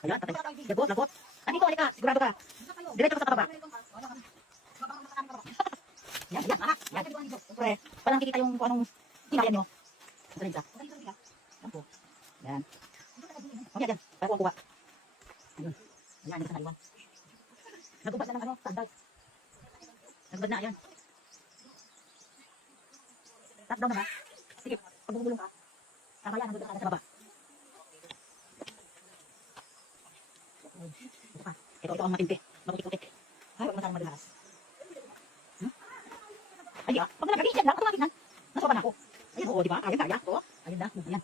Ayan, tatay. Lagot, lagot. Andito, halika. Sigurado ka. Diretso ka sa kababa. Yan, yan, aha. Yan. Pre, parang kikita yung kung anong hinayan nyo. Ito rin isa. Yan po. Yan. Okay, yan. Para kuha. Ayun. Ayan, hindi ka naiwan. Nagubad na ng ano, sandal. Nagubad na, ayan. Tap down na ba? Sige, pag bumulong ka. Tama yan, nagubad ka sa baba. Ito ang matindi. Maputik-putik. Ay, huwag masyadong madalas. Ay, pag nalagay, yan lang. Automatic na. Nasuwa na ako. Ayun, oo, di ba? Ayun, kaya. Oo, ayun na. Yan.